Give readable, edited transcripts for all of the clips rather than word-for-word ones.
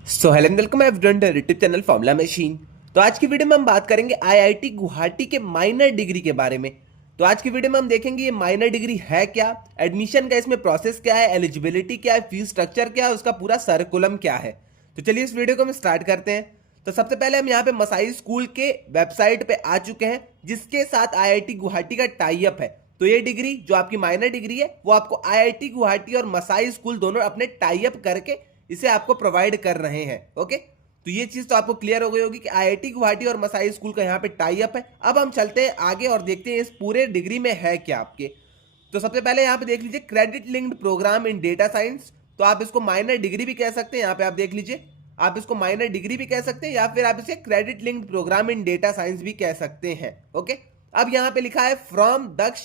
So hello welcome everyone to YouTube channel formula machine. तो आज की वीडियो में हम बात करेंगे आईआईटी गुवाहाटी के माइनर डिग्री के बारे में। तो आज की वीडियो में हम देखेंगे ये माइनर डिग्री है क्या, एडमिशन का इसमें प्रोसेस क्या है, एलिजिबिलिटी क्या है, फीस स्ट्रक्चर क्या है, उसका पूरा सर्कुलम क्या है। तो चलिए इस वीडियो को हम स्टार्ट करते हैं। तो सबसे पहले हम यहाँ पे मसाई स्कूल के वेबसाइट पे आ चुके हैं जिसके साथ आईआईटी गुवाहाटी का टाई अप है। तो ये डिग्री जो आपकी माइनर डिग्री है वो आपको आईआईटी गुवाहाटी और मसाई स्कूल दोनों अपने टाई अप करके इसे आपको प्रोवाइड कर रहे हैं। ओके, तो ये चीज तो आपको क्लियर हो गई होगी कि आईआईटी गुवाहाटी और मसाई स्कूल का यहाँ पे टाई अप है। अब हम चलते हैं आगे और देखते हैं इस पूरे डिग्री में है क्या आपके। तो सबसे पहले यहाँ पे देख लीजिए क्रेडिट लिंक्ड प्रोग्राम इन डेटा साइंस। तो आप इसको माइनर डिग्री भी कह सकते हैं, यहाँ पे आप देख लीजिए, आप इसको माइनर डिग्री भी कह सकते हैं या फिर आप इसे क्रेडिट लिंक्ड प्रोग्राम इन डेटा साइंस भी कह सकते हैं। ओके, अब यहाँ पे लिखा है फ्रॉम दक्ष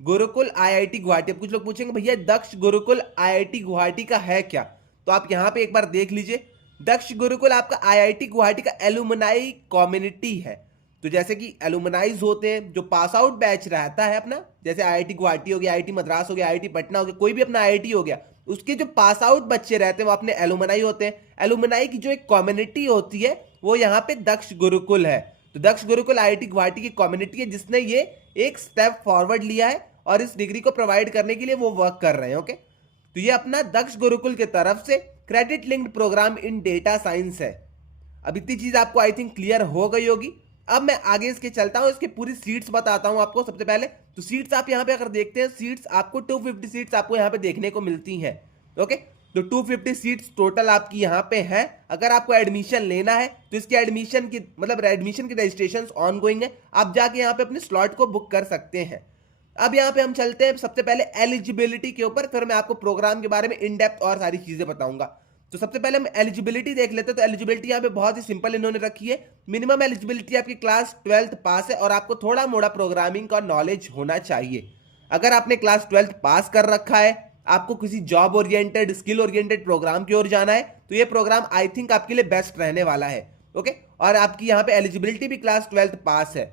गुरुकुल आईआईटी गुवाहाटी। अब कुछ लोग पूछेंगे भैया दक्ष गुरुकुल आईआईटी गुवाहाटी का है क्या, तो आप यहां पे एक बार देख लीजिए। दक्ष गुरुकुल आपका आईआईटी गुवाहाटी का एलुमनाई कम्युनिटी है। तो जैसे कि एलुमनाइज होते हैं, जो पास आउट बैच रहता है अपना, जैसे आईआईटी गुवाहाटी हो गया, आईआईटी मद्रास हो गया, आईआईटी पटना हो गया, कोई भी अपना आईआईटी हो गया, उसके जो पास आउट बच्चे रहते हैं वो अपने एलुमनाई होते हैं। एलुमनाई की जो एक कम्युनिटी होती है वो यहाँ पे दक्ष गुरुकुल है। तो दक्ष गुरुकुल आईआईटी गुवाहाटी की कम्युनिटी है जिसने ये एक स्टेप फॉरवर्ड लिया है और इस डिग्री को प्रोवाइड करने के लिए वो वर्क कर रहे हैं। ओके, तो ये अपना दक्ष गुरुकुल की तरफ से क्रेडिट लिंक्ड प्रोग्राम इन डेटा साइंस है। अब इतनी चीज आपको आई थिंक क्लियर हो गई होगी। अब मैं आगे इसके चलता हूं, इसकी पूरी सीट्स बताता हूं आपको। सबसे पहले तो सीट्स आप यहां पे अगर देखते हैं, सीट्स आपको 250 सीट्स आपको यहां पे देखने को मिलती हैं। ओके, तो 250 सीट्स टोटल आपकी यहां पे है। अगर आपको एडमिशन लेना है तो इसके एडमिशन की एडमिशन की रजिस्ट्रेशन ऑन गोइंग है, आप जाके यहां पे अपने स्लॉट को बुक कर सकते हैं। अब यहाँ पे हम चलते हैं सबसे पहले एलिजिबिलिटी के ऊपर, फिर मैं आपको प्रोग्राम के बारे में इन डेप्थ और सारी चीजें बताऊंगा। तो सबसे पहले हम एलिजिबिलिटी देख लेते हैं। तो एलिजिबिलिटी यहाँ पे बहुत ही सिंपल इन्होंने रखी है। मिनिमम एलिजिबिलिटी आपकी क्लास 12th पास है और आपको थोड़ा मोड़ा प्रोग्रामिंग का नॉलेज होना चाहिए। अगर आपने क्लास 12th पास कर रखा है, आपको किसी job oriented skill oriented program की ओर जाना है, तो ये प्रोग्राम आई थिंक आपके लिए बेस्ट रहने वाला है। ओके, और आपकी यहाँ पे एलिजिबिलिटी भी क्लास 12th पास है।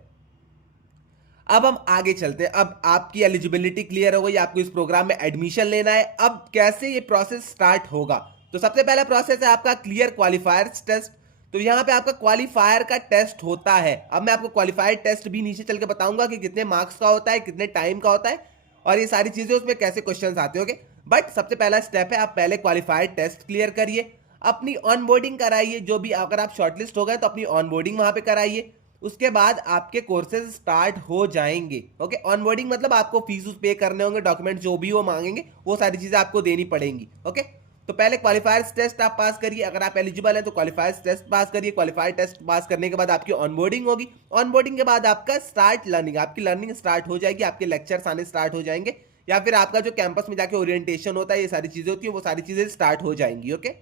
अब हम आगे चलते हैं। अब आपकी एलिजिबिलिटी क्लियर हो गई, आपको इस प्रोग्राम में एडमिशन लेना है। अब कैसे ये प्रोसेस स्टार्ट होगा, तो सबसे पहला प्रोसेस है आपका क्लियर क्वालिफायर्स टेस्ट। तो यहाँ पे आपका क्वालिफायर का टेस्ट होता है। अब मैं आपको क्वालिफायर टेस्ट भी नीचे चल के बताऊंगा कि कितने मार्क्स का होता है, कितने टाइम का होता है और ये सारी चीजें उसमें कैसे क्वेश्चंस आते होंगे। बट सबसे पहला स्टेप है, आप पहले क्वालिफायर टेस्ट क्लियर करिए, अपनी ऑनबोर्डिंग कराइए। जो भी अगर आप शॉर्टलिस्ट हो गए तो अपनी ऑनबोर्डिंग वहां पे कराइए। उसके बाद आपके कोर्सेज स्टार्ट हो जाएंगे। ओके, ऑनबोर्डिंग मतलब आपको फीस पे करने होंगे, डॉक्यूमेंट जो भी वो मांगेंगे वो सारी चीजें आपको देनी पड़ेंगी। ओके, तो पहले क्वालिफायर्स टेस्ट आप पास करिए। अगर आप एलिजिबल हैं तो क्वालिफायर्स टेस्ट पास करिए। क्वालिफायर टेस्ट पास करने के बाद आपकी ऑनबोर्डिंग होगी। ऑनबोर्डिंग के बाद आपका स्टार्ट लर्निंग, आपकी लर्निंग स्टार्ट हो जाएगी, आपके लेक्चर्स आने स्टार्ट हो जाएंगे, या फिर आपका जो कैंपस में जाके ओरिएंटेशन होता है, ये सारी चीजें होती है, वो सारी चीजें स्टार्ट हो जाएंगी। ओके,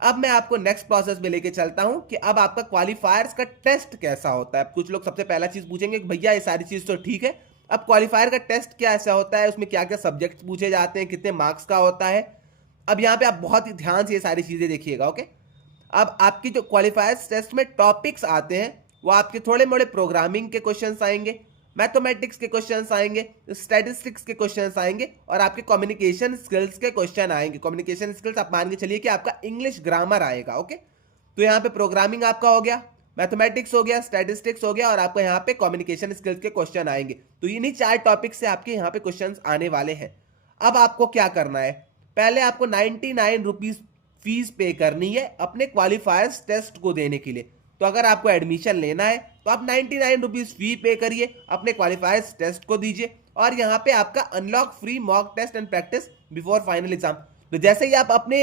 अब मैं आपको नेक्स्ट प्रोसेस में लेके चलता हूं कि अब आपका क्वालिफायर्स का टेस्ट कैसा होता है। कुछ लोग सबसे पहला चीज पूछेंगे कि भैया ये सारी चीज तो ठीक है, अब क्वालिफायर का टेस्ट क्या ऐसा होता है, उसमें क्या क्या सब्जेक्ट्स पूछे जाते हैं, कितने मार्क्स का होता है। अब यहाँ पे आप बहुत ही ध्यान से ये सारी चीजें देखिएगा। ओके, अब आपकी जो क्वालिफायर्स टेस्ट में टॉपिक्स आते हैं वो आपके थोड़े मोड़े प्रोग्रामिंग के क्वेश्चंस आएंगे, मैथमेटिक्स के क्वेश्चंस आएंगे, स्टैटिस्टिक्स के क्वेश्चंस आएंगे और आपके कम्युनिकेशन स्किल्स के क्वेश्चन आएंगे। कम्युनिकेशन स्किल्स आप मान के चलिए कि आपका इंग्लिश ग्रामर आएगा। ओके, तो यहाँ पे प्रोग्रामिंग आपका हो गया, मैथमेटिक्स हो गया, स्टैटिस्टिक्स हो गया और आपको यहाँ पे कम्युनिकेशन स्किल्स के क्वेश्चन आएंगे। तो इन्हीं 4 टॉपिक से आपके यहाँ पे क्वेश्चन आने वाले हैं। अब आपको क्या करना है, पहले आपको 99 रुपीज फीस पे करनी है अपने क्वालिफायर्स टेस्ट को देने के लिए। तो अगर आपको एडमिशन लेना है तो आप 99 रुपीज फी पे करिए, अपने क्वालिफायर्स टेस्ट को दीजिए और यहाँ पे आपका unlock free mock test and practice before final exam. तो जैसे ही आप अपने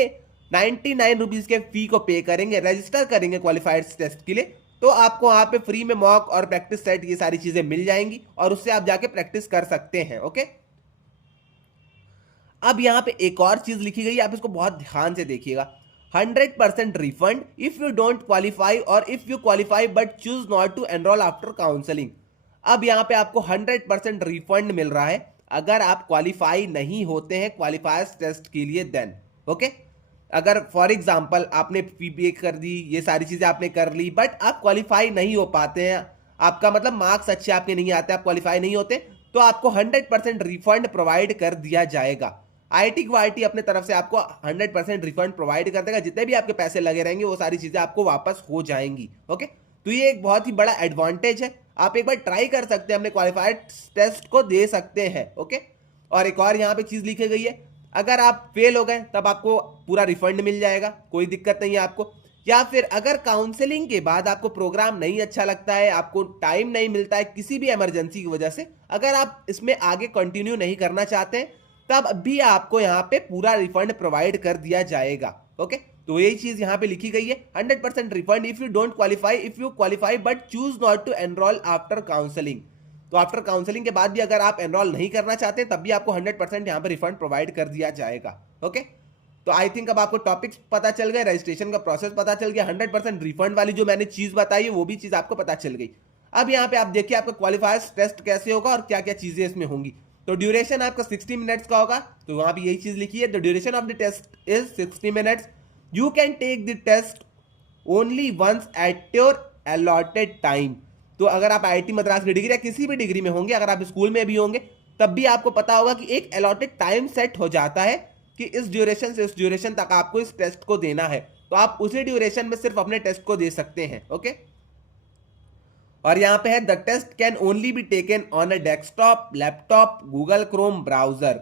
99 रुपीज के फी को पे करेंगे, रजिस्टर करेंगे क्वालिफायर्स टेस्ट के लिए, तो आपको वहां पे फ्री में मॉक और प्रैक्टिस सेट ये सारी चीजें मिल जाएंगी और उससे आप जाके प्रैक्टिस कर सकते हैं। ओके, अब यहां पे एक और चीज लिखी गई है, आप इसको बहुत ध्यान से देखिएगा। 100% refund if you don't qualify और if you qualify but choose not to enroll after counselling. अब यहां पे आपको 100% रिफंड मिल रहा है अगर आप क्वालिफाई नहीं होते हैं क्वालिफायर्स टेस्ट के लिए। देन ओके, अगर फॉर एग्जांपल आपने पीपीए कर दी, ये सारी चीजें आपने कर ली, बट आप क्वालिफाई नहीं हो पाते हैं, आपका मतलब मार्क्स अच्छे आपके नहीं आते, आप क्वालिफाई नहीं होते, तो आपको 100% रिफंड प्रोवाइड कर दिया जाएगा। आईआईटी गुवाहाटी अपने तरफ से आपको 100% रिफंड प्रोवाइड कर देगा, जितने भी आपके पैसे लगे रहेंगे वो सारी चीजें आपको वापस हो जाएंगी। ओके, तो ये एक बहुत ही बड़ा एडवांटेज है, आप एक बार ट्राई कर सकते हैं, अपने क्वालिफाइड टेस्ट को दे सकते हैं। ओके, और एक और यहाँ पे चीज लिखी गई है, अगर आप फेल हो गए तब आपको पूरा रिफंड मिल जाएगा, कोई दिक्कत नहीं है आपको। या फिर अगर काउंसलिंग के बाद आपको प्रोग्राम नहीं अच्छा लगता है, आपको टाइम नहीं मिलता है किसी भी इमरजेंसी की वजह से, अगर आप इसमें आगे कंटिन्यू नहीं करना चाहते हैं, तब भी आपको यहाँ पे पूरा रिफंड प्रोवाइड कर दिया जाएगा। ओके, तो यही चीज यहाँ पे लिखी गई है, 100% refund if you don't qualify, if you qualify but choose not to enroll after counselling. तो आफ्टर काउंसलिंग के बाद भी अगर आप एनरोल नहीं करना चाहते तब भी आपको 100% यहाँ पे रिफंड प्रोवाइड कर दिया जाएगा। ओके, तो आई थिंक अब आपको टॉपिक्स पता चल गए, रजिस्ट्रेशन का प्रोसेस पता चल गया, 100% रिफंड वाली जो मैंने चीज बताई है वो भी चीज आपको पता चल गई। अब यहाँ पे आप देखिए आपका क्वालिफायर्स टेस्ट कैसे होगा और क्या क्या चीजें इसमें होंगी। तो ड्यूरेशन आपका 60 मिनट्स का होगा, तो वहां पे यही चीज लिखी है, the duration of the test is 60 minutes, you can take the test only once at your allotted time. तो अगर आप आईआईटी मद्रास की डिग्री या किसी भी डिग्री में होंगे, अगर आप स्कूल में भी होंगे, तब भी आपको पता होगा कि एक अलॉटेड टाइम सेट हो जाता है कि इस ड्यूरेशन से इस ड्यूरेशन तक आपको इस टेस्ट को देना है, तो आप उसी ड्यूरेशन में सिर्फ अपने टेस्ट को दे सकते हैं। ओके, और यहां पे है the test can only be taken on a desktop, laptop, Google Chrome browser.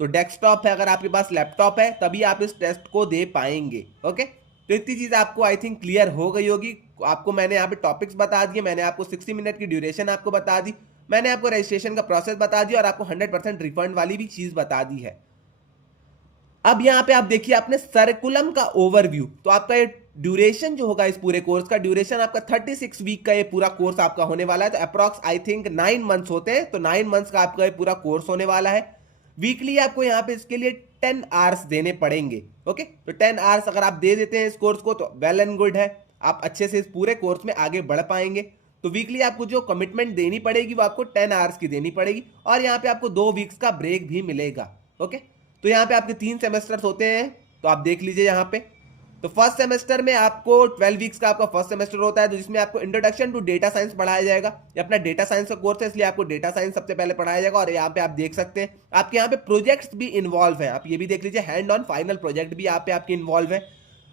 तो डेस्कटॉप है, अगर आपके पास लैपटॉप है तभी आप इस टेस्ट को दे पाएंगे। ओके, तो इतनी चीज आपको आई थिंक क्लियर हो गई होगी। आपको मैंने यहाँ पे टॉपिक्स बता दिए, मैंने आपको 60 मिनट की ड्यूरेशन आपको बता दी, मैंने आपको रजिस्ट्रेशन का प्रोसेस बता दिया और आपको 100% रिफंड वाली भी चीज बता दी है। अब यहां पे आप देखिए आपने सर्कुलम का ओवरव्यू, तो आपका ये ड्यूरेशन जो होगा इस पूरे कोर्स का ड्यूरेशन आपका 36 वीक का ये पूरा कोर्स आपका होने वाला है। तो अप्रॉक्स आई थिंक 9 मंथ्स होते हैं, तो 9 मंथ्स का आपका ये पूरा कोर्स होने वाला है। वीकली आपको यहाँ पे इसके लिए 10 आवर्स देने पड़ेंगे। ओके, तो 10 आवर्स अगर आप दे देते हैं इस कोर्स को तो वेल एंड गुड है, आप अच्छे से इस पूरे कोर्स में आगे बढ़ पाएंगे। तो वीकली आपको जो कमिटमेंट देनी पड़ेगी वो आपको 10 आवर्स की देनी पड़ेगी, और यहाँ पे आपको 2 वीक्स का ब्रेक भी मिलेगा। ओके, तो यहाँ पे आपके 3 सेमेस्टर्स होते हैं, तो आप देख लीजिए यहाँ पे। तो फर्स्ट सेमेस्टर में आपको 12 वीक्स का आपका फर्स्ट सेमेस्टर होता है, तो जिसमें आपको इंट्रोडक्शन टू डेटा साइंस पढ़ाया जाएगा। ये अपना डेटा साइंस का कोर्स है, इसलिए आपको डेटा साइंस सबसे पहले पढ़ाया जाएगा। और यहाँ पे आप देख सकते हैं आपके यहाँ पे प्रोजेक्ट्स भी इन्वॉल्व हैं, आप ये भी देख लीजिए, हैंड ऑन फाइनल प्रोजेक्ट भी यहाँ पे आपके इन्वॉल्व है।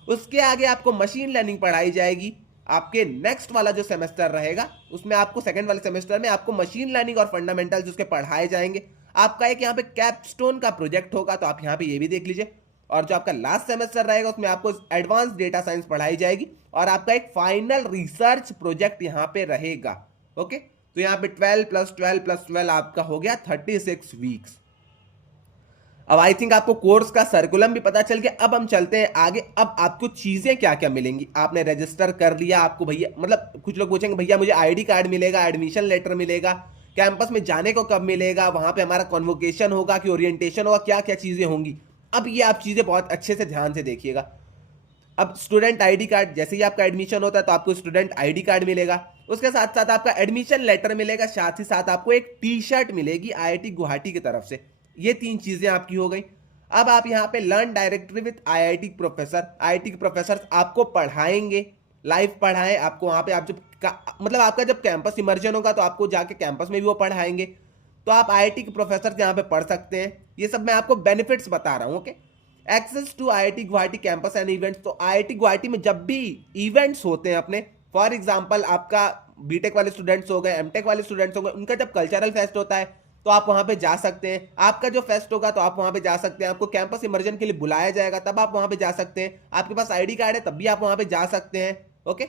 उसके आगे आपको मशीन लर्निंग पढ़ाई जाएगी। आपके नेक्स्ट वाला जो सेमेस्टर रहेगा उसमें आपको सेकंड वाले सेमेस्टर में आपको मशीन लर्निंग और फंडामेंटल्स उसके पढ़ाए जाएंगे। आपका एक यहाँ पे कैपस्टोन का प्रोजेक्ट होगा, तो आप यहाँ पे ये भी देख लीजिए। और जो आपका लास्ट सेमेस्टर रहेगा उसमें आपको एडवांस डेटा साइंस पढ़ाई जाएगी, और आपका एक फाइनल रिसर्च प्रोजेक्ट यहाँ पे रहेगा। ओके, तो यहाँ पे 12 + 12 + 12 आपका हो गया 36 वीक्स। अब आई थिंक आपको कोर्स का सर्कुलम भी पता चल गया। अब हम चलते हैं आगे। अब आपको चीजें क्या क्या मिलेंगी, आपने रजिस्टर कर लिया, आपको भैया मतलब कुछ लोग पूछेंगे भैया मुझे आईडी कार्ड मिलेगा, एडमिशन लेटर मिलेगा, कैंपस में जाने को कब मिलेगा, वहां पे हमारा कॉन्वोकेशन होगा कि ओरिएंटेशन होगा, क्या क्या चीजें होंगी। अब ये आप चीजें बहुत अच्छे से ध्यान से देखिएगा। अब स्टूडेंट आईडी कार्ड, जैसे ही आपका एडमिशन होता है तो आपको स्टूडेंट आईडी कार्ड मिलेगा, उसके साथ साथ आपका एडमिशन लेटर मिलेगा, साथ ही साथ आपको एक टी शर्ट मिलेगी आईआईटी गुवाहाटी की तरफ से। ये 3 चीजें आपकी हो गई। अब आप यहाँ पे learn directly with IIT professor, IIT के प्रोफेसर आपको पढ़ाएंगे, लाइव पढ़ाएं आपको। वहां पे आप जब मतलब आपका जब कैंपस इमर्जन होगा तो आपको जाके कैंपस में भी वो पढ़ाएंगे, तो आप आईआईटी के प्रोफेसर यहाँ पे पढ़ सकते हैं। ये सब मैं आपको बेनिफिट्स बता रहा हूँ। Okay, access to IIT Guwahati campus and events, तो आईआईटी गुवाहाटी में जब भी इवेंट्स होते हैं अपने, फॉर एग्जांपल आपका बीटेक वाले स्टूडेंट्स हो गए, एमटेक वाले स्टूडेंट्स हो गए, उनका जब कल्चरल फेस्ट होता है तो आप वहां पे जा सकते हैं। आपका जो फेस्ट होगा तो आप वहां पे जा सकते हैं, आपको कैंपस इमर्जन के लिए बुलाया जाएगा तब आप वहां पे जा सकते हैं, आपके पास आईडी कार्ड है तब भी आप वहां पे जा सकते हैं। ओके,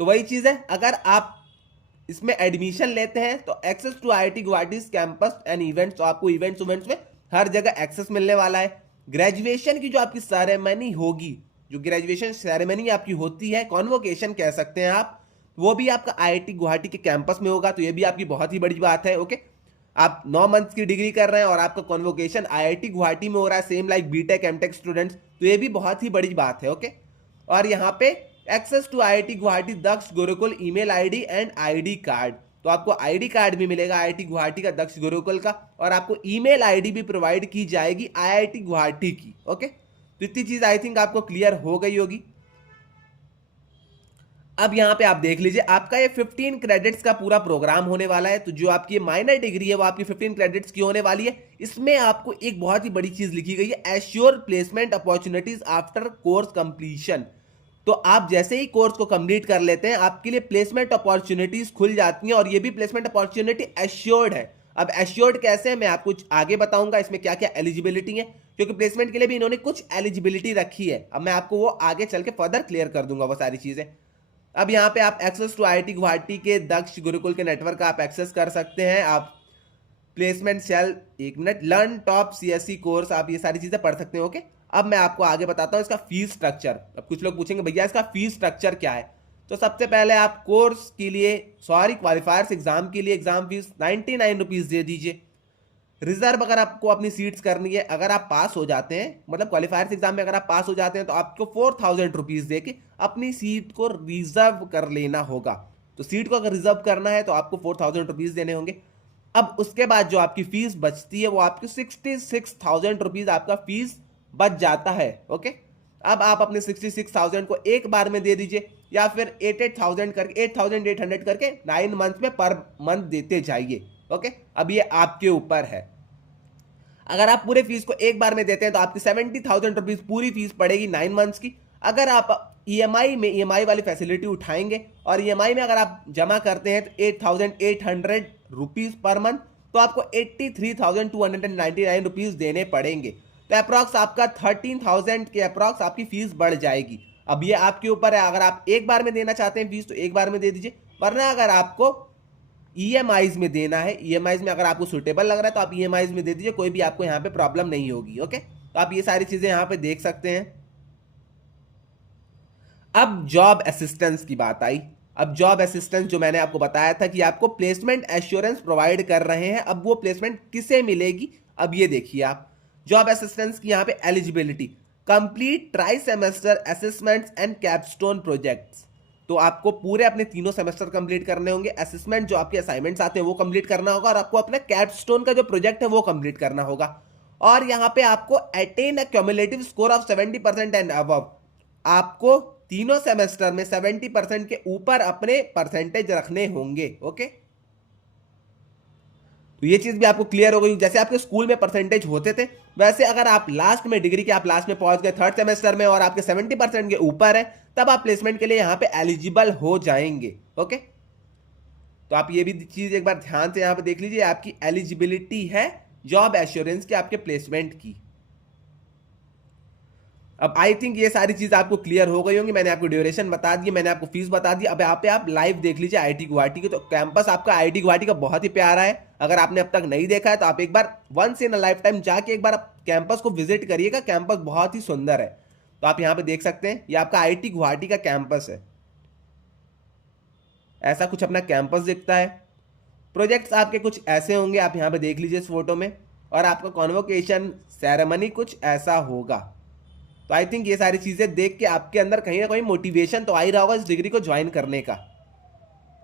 तो वही चीज है, अगर आप इसमें एडमिशन लेते हैं तो access to IIT Guwahati campus and events, तो आपको इवेंट्स में हर जगह एक्सेस मिलने वाला है। ग्रेजुएशन की जो आपकी सेरेमनी होगी, जो ग्रेजुएशन सेरेमनी आपकी होती है, कॉन्वोकेशन कह सकते हैं आप, वो भी आपका आईआईटी गुवाहाटी के कैंपस में होगा। तो ये भी आपकी बहुत ही बड़ी बात है। ओके, आप 9 मंथ्स की डिग्री कर रहे हैं और आपका कॉन्वोकेशन आईआईटी गुवाहाटी में हो रहा है, same like BTech MTech students, तो ये भी बहुत ही बड़ी बात है। ओके, और यहाँ पे access to IIT Guwahati Daksh Gurukul email ID and ID card, तो आपको आईडी कार्ड भी मिलेगा आईआईटी गुवाहाटी का दक्ष गुरुकुल का, और आपको ईमेल आईडी भी प्रोवाइड की जाएगी आईआईटी गुवाहाटी की। ओके, तो इतनी चीज आई थिंक आपको क्लियर हो गई होगी। अब यहाँ पे आप देख लीजिए आपका ये 15 क्रेडिट्स का पूरा प्रोग्राम होने वाला है। तो जो आपकी माइनर डिग्री है वो आपकी 15 क्रेडिट्स की होने वाली है। इसमें आपको एक बहुत ही बड़ी चीज लिखी गई है, assure placement opportunities after course completion. तो आप जैसे ही कोर्स को कंप्लीट कर लेते हैं आपके लिए प्लेसमेंट अपॉर्चुनिटीज खुल जाती हैं, और ये भी प्लेसमेंट अपॉर्चुनिटी एश्योर्ड है। अब एश्योर्ड कैसे है मैं आपको आगे बताऊंगा, इसमें क्या क्या एलिजिबिलिटी है, क्योंकि प्लेसमेंट के लिए भी इन्होंने कुछ एलिजिबिलिटी रखी है। अब मैं आपको वो आगे चल के फर्दर क्लियर कर दूंगा वो सारी चीजें। अब यहाँ पे आप एक्सेस टू आईआईटी गुवाहाटी के दक्ष गुरुकुल के नेटवर्क का आप एक्सेस कर सकते हैं। आप प्लेसमेंट सेल, एक minute, learn top CSC course, आप ये सारी चीजें पढ़ सकते हैं। ओके, अब मैं आपको आगे बताता हूँ इसका फीस स्ट्रक्चर। अब कुछ लोग पूछेंगे भैया इसका फीस स्ट्रक्चर क्या है। तो सबसे पहले आप कोर्स के लिए, क्वालिफायर्स एग्जाम के लिए एग्जाम फीस 99 रुपीज दे दीजिए। रिजर्व अगर आपको अपनी सीट्स करनी है, अगर आप पास हो जाते हैं, मतलब क्वालिफायर्स एग्जाम में अगर आप पास हो जाते हैं तो आपको 4000 रुपीज दे के अपनी सीट को रिजर्व कर लेना होगा। तो सीट को अगर रिजर्व करना है तो आपको 4000 रुपीज देने होंगे। अब उसके बाद जो आपकी फीस बचती है वो आपकी 66,000 रुपीज आपका फीस बच जाता है। ओके, अब आप अपने 66,000 को एक बार में दे दीजिए, या फिर 88,000 करके 8,800 करके 9 मंथ में पर मंथ देते जाइए। ओके, अब ये आपके ऊपर है। अगर आप पूरे फीस को एक बार में देते हैं तो आपकी 70,000 रुपीज पूरी फीस पड़ेगी 9 मंथ्स की। अगर आप ईएमआई में ईएमआई वाली फैसिलिटी उठाएंगे और ईएमआई में अगर आप जमा करते हैं तो 8,800 रुपीज पर मंथ, तो आपको 83,299 रुपीज देने पड़ेंगे। तो अप्रॉक्स आपका 13,000 के अप्रॉक्स आपकी फीस बढ़ जाएगी। अब ये आपके ऊपर है, अगर आप एक बार में देना चाहते हैं फीस तो एक बार में दे दीजिए, वरना अगर आपको ईएमआईज में देना है, ईएमआईज में अगर आपको सुटेबल लग रहा है तो आप ईएमआईज में दे दीजिए, कोई भी आपको यहाँ पे प्रॉब्लम नहीं होगी। ओके, तो आप ये सारी चीजें यहाँ पे देख सकते हैं। अब जॉब असिस्टेंस की बात आई। अब जॉब असिस्टेंस जो मैंने आपको बताया था कि आपको प्लेसमेंट एश्योरेंस प्रोवाइड कर रहे हैं, अब वो प्लेसमेंट किसे मिलेगी अब ये देखिए आप। जॉब असिस्टेंस की यहाँ पे eligibility, complete try semester assessments and capstone projects. तो आपको पूरे अपने तीनों सेमेस्टर कंप्लीट करने होंगे, असेसमेंट जो आपके असाइनमेंट्स आते हैं वो कंप्लीट करना होगा, और आपको अपना कैपस्टोन का जो प्रोजेक्ट है वो कंप्लीट करना होगा। और यहाँ पे आपको attain a cumulative score of 70% and above. आपको तीनों सेमेस्टर में 70% के ऊपर अपने परसेंटेज रखने होंगे। ओके, तो ये चीज भी आपको क्लियर हो गई। जैसे आपके स्कूल में परसेंटेज होते थे, वैसे अगर आप लास्ट में डिग्री के आप लास्ट में पहुंच गए थर्ड सेमेस्टर में और आपके 70% के ऊपर है, तब आप प्लेसमेंट के लिए यहां पे एलिजिबल हो जाएंगे। ओके, तो आप ये भी चीज एक बार ध्यान से यहां पे देख लीजिए, आपकी एलिजिबिलिटी है जॉब एश्योरेंस की, आपके प्लेसमेंट की। अब आई थिंक ये सारी चीज आपको क्लियर हो गई होंगी। मैंने आपको ड्यूरेशन बता दी, मैंने आपको फीस बता दी। अब यहाँ पे आप लाइव देख लीजिए आईआईटी गुवाहाटी की। तो कैंपस आपका आईआईटी गुवाहाटी का बहुत ही प्यारा है। अगर आपने अब तक नहीं देखा है तो आप एक बार once in a lifetime जाके एक बार आप कैंपस को विजिट करिएगा। कैंपस बहुत ही सुंदर है। तो आप यहाँ पे देख सकते हैं, ये आपका आईआईटी गुवाहाटी का कैंपस है। ऐसा कुछ अपना कैंपस दिखता है। प्रोजेक्ट्स आपके कुछ ऐसे होंगे, आप यहाँ पे देख लीजिए इस फोटो में। और आपका कॉन्वोकेशन सेरेमनी कुछ ऐसा होगा। तो आई थिंक ये सारी चीजें देख के आपके अंदर कहीं ना कहीं मोटिवेशन तो आ ही रहा होगा इस डिग्री को ज्वाइन करने का।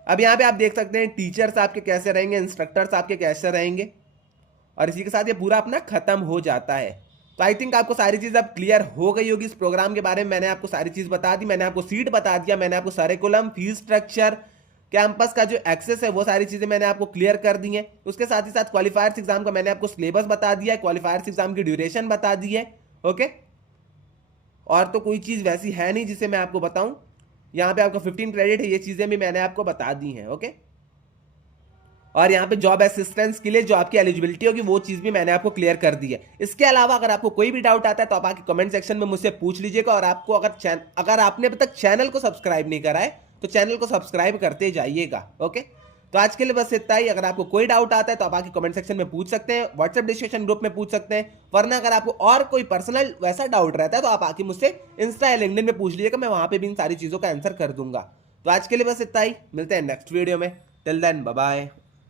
अब यहाँ पे आप देख सकते हैं टीचर्स आपके कैसे रहेंगे, इंस्ट्रक्टर्स आपके कैसे रहेंगे, और इसी के साथ ये पूरा अपना खत्म हो जाता है। तो आई थिंक आपको सारी चीज अब क्लियर हो गई होगी इस प्रोग्राम के बारे में। मैंने आपको सारी चीज बता दी, मैंने आपको सीट बता दिया, मैंने आपको करिकुलम, फीस स्ट्रक्चर, कैंपस का जो एक्सेस है वो सारी चीजें मैंने आपको क्लियर कर दी है। उसके साथ ही साथ क्वालिफायर्स एग्जाम का मैंने आपको सिलेबस बता दिया है, क्वालिफायर्स एग्जाम की ड्यूरेशन बता दी है। ओके, और तो कोई चीज वैसी है नहीं जिसे मैं आपको बताऊं। यहाँ पे आपका 15 क्रेडिट है, ये चीजें भी मैंने आपको बता दी हैं। ओके, और यहाँ पे जॉब असिस्टेंस के लिए जो आपकी एलिजिबिलिटी होगी वो चीज भी मैंने आपको क्लियर कर दी है। इसके अलावा अगर आपको कोई भी डाउट आता है तो आप आके कमेंट सेक्शन में मुझसे पूछ लीजिएगा। और आपको अगर आपने अभी तक चैनल को सब्सक्राइब नहीं करा है तो चैनल को सब्सक्राइब करते जाइएगा। ओके, तो आज के लिए बस इतना ही। अगर आपको कोई डाउट आता है तो आप आके कमेंट सेक्शन में पूछ सकते हैं, व्हाट्सएप डिस्कशन ग्रुप में पूछ सकते हैं, वरना अगर आपको और कोई पर्सनल वैसा डाउट रहता है तो आप आके मुझसे इंस्टा या लिंक्डइन में पूछ लीजिएगा, मैं वहां पे भी इन सारी चीजों का आंसर कर दूंगा। तो आज के लिए बस इतना ही, मिलते हैं नेक्स्ट वीडियो में। Till then bye bye.